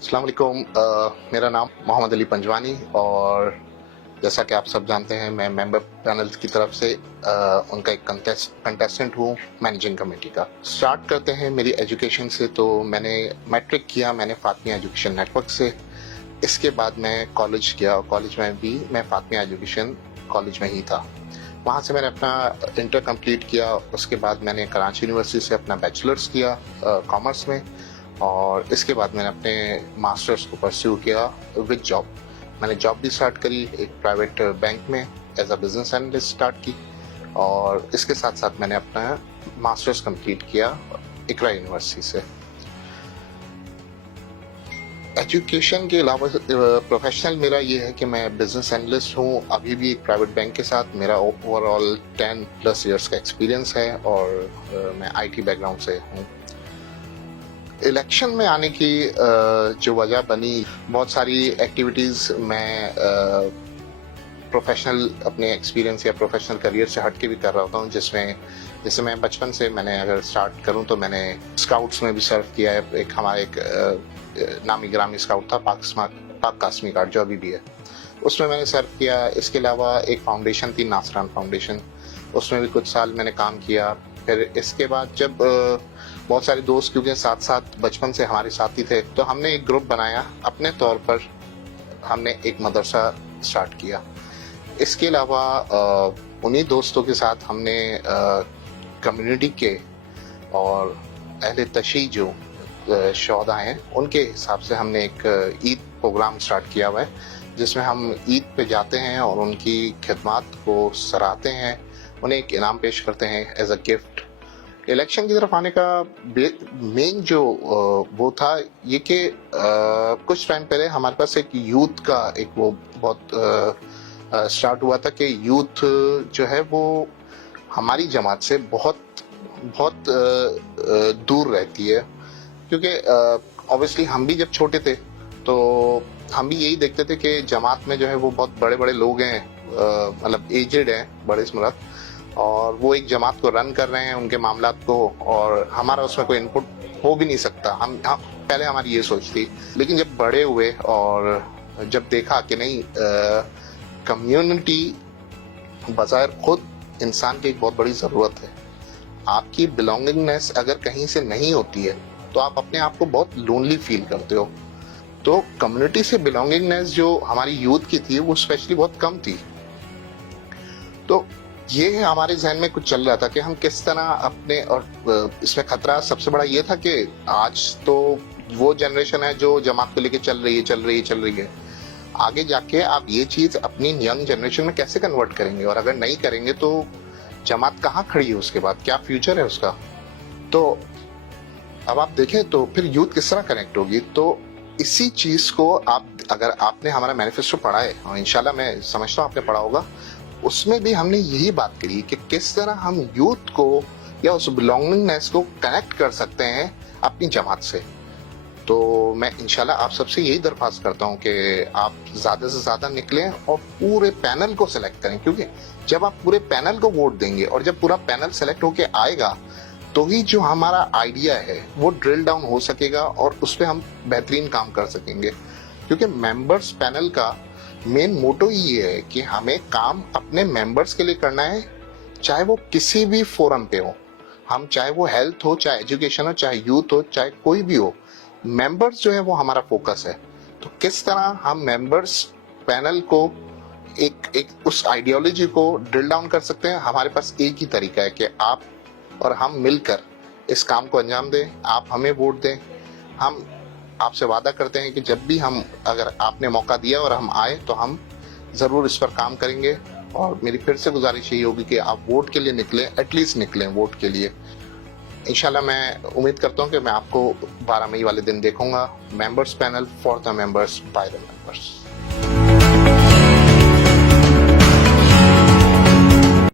अस्सलाम वालेकुम। मेरा नाम मोहम्मद अली पंजवानी और जैसा कि आप सब जानते हैं मैं मेंबर पैनल की तरफ से उनका एक कंटेस्टेंट हूँ मैनेजिंग कमेटी का। स्टार्ट करते हैं मेरी एजुकेशन से। तो मैंने मैट्रिक किया मैंने फातमिया एजुकेशन नेटवर्क से। इसके बाद मैं कॉलेज गया। कॉलेज में भी मैं फातमिया एजुकेशन कॉलेज में ही था। वहाँ से मैंने अपना इंटर कंप्लीट किया। उसके बाद मैंने कराची यूनिवर्सिटी से अपना बैचलर्स किया कॉमर्स में, और इसके बाद मैंने अपने मास्टर्स को परस्यू किया विद जॉब। मैंने जॉब भी स्टार्ट करी एक प्राइवेट बैंक में as a business analyst start की, और इसके साथ साथ मैंने अपना मास्टर्स कंप्लीट किया इकरा यूनिवर्सिटी से। एजुकेशन के अलावा प्रोफेशनल मेरा ये है कि मैं बिजनेस एनालिस्ट हूँ अभी भी एक प्राइवेट बैंक के साथ। मेरा ओवरऑल 10+ इयर्स का एक्सपीरियंस है और मैं आईटी बैकग्राउंड से हूँ। इलेक्शन में आने की जो वजह बनी, बहुत सारी एक्टिविटीज मैं प्रोफेशनल अपने एक्सपीरियंस या प्रोफेशनल करियर से हट के भी कर रहा हूँ, जिसमें जैसे मैं बचपन से मैंने अगर स्टार्ट करूँ तो मैंने स्काउट्स में भी सर्व किया है। एक हमारा एक नामी ग्रामी स्काउट था पाक कासमी गार्ड जो अभी भी है, उसमें मैंने सर्व किया। इसके अलावा एक फाउंडेशन थी नासरान फाउंडेशन, उसमें भी कुछ साल मैंने काम किया। फिर इसके बाद जब बहुत सारे दोस्त क्योंकि साथ साथ बचपन से हमारे साथी थे, तो हमने एक ग्रुप बनाया अपने तौर पर। हमने एक मदरसा स्टार्ट किया। इसके अलावा उन्हीं दोस्तों के साथ हमने कम्युनिटी के और अहले तशी जो शोहदा हैं उनके हिसाब से हमने एक ईद प्रोग्राम स्टार्ट किया हुआ है, जिसमें हम ईद पे जाते हैं और उनकी खिदमत को सराहते हैं, उन्हें एक इनाम पेश करते हैं एज अ गिफ्ट। इलेक्शन की तरफ आने का मेन जो वो था ये कि कुछ टाइम पहले हमारे पास एक यूथ का एक वो बहुत स्टार्ट हुआ था कि यूथ जो है वो हमारी जमात से बहुत बहुत दूर रहती है, क्योंकि ऑब्वियसली हम भी जब छोटे थे तो हम भी यही देखते थे कि जमात में जो है वो बहुत बड़े बड़े लोग हैं, मतलब एजेड हैं, बड़े स्मृत, और वो एक जमात को रन कर रहे हैं उनके मामलात को, और हमारा उसमें कोई इनपुट हो भी नहीं सकता। हम पहले हमारी ये सोच थी। लेकिन जब बड़े हुए और जब देखा कि नहीं, कम्युनिटी बज़ाहिर खुद इंसान की एक बहुत बड़ी ज़रूरत है। आपकी बिलोंगिंगनेस अगर कहीं से नहीं होती है तो आप अपने आप को बहुत लोनली फील करते हो। तो कम्युनिटी से बिलोंगिंगनेस जो हमारी यूथ की थी वो स्पेशली बहुत कम थी। तो ये हमारे जहन में कुछ चल रहा था कि हम किस तरह अपने, और इसमें खतरा सबसे बड़ा ये था कि आज तो वो जनरेशन है जो जमात को लेके चल रही है। आगे जाके आप ये चीज अपनी यंग जनरेशन में कैसे कन्वर्ट करेंगे, और अगर नहीं करेंगे तो जमात कहाँ खड़ी है, उसके बाद क्या फ्यूचर है उसका। तो अब आप देखें तो फिर यूथ किस तरह कनेक्ट होगी। तो इसी चीज को आप, अगर आपने हमारा मैनिफेस्टो पढ़ा है, और इंशाल्लाह मैं समझता हूँ आपने पढ़ा होगा, उसमें भी हमने यही बात करी कि किस तरह हम यूथ को या उस बिलोंगिंगनेस को कनेक्ट कर सकते हैं अपनी जमात से। तो मैं इंशाल्लाह आप सबसे यही दरख्वास्त करता हूं कि आप ज्यादा से ज्यादा निकलें और पूरे पैनल को सिलेक्ट करें, क्योंकि जब आप पूरे पैनल को वोट देंगे और जब पूरा पैनल सेलेक्ट होके आएगा तो ही जो हमारा आइडिया है वो ड्रिल डाउन हो सकेगा और उस पर हम बेहतरीन काम कर सकेंगे। क्योंकि मेंबर्स पैनल का मेन मोटो ये है कि हमें काम अपने मेंबर्स के लिए करना है, चाहे वो किसी भी फोरम पे हो। हम चाहे वो हेल्थ हो, चाहे एजुकेशन हो, चाहे यूथ हो, चाहे कोई भी हो, मेंबर्स जो है वो हमारा फोकस है। तो किस तरह हम मेंबर्स पैनल को एक उस आइडियोलॉजी को ड्रिल डाउन कर सकते हैं। हमारे पास एक ही तरीका है कि आप और हम मिलकर इस काम को अंजाम दें। आप हमें वोट दें। हम आपसे वादा करते हैं कि जब भी हम, अगर आपने मौका दिया और हम आए तो हम जरूर इस पर काम करेंगे। और मेरी फिर से गुजारिश यही होगी कि आप वोट के लिए निकलें, एटलीस्ट निकलें वोट के लिए। इंशाल्लाह मैं उम्मीद करता हूं कि मैं आपको 12 मई वाले दिन देखूंगा। Members panel for the members by the members.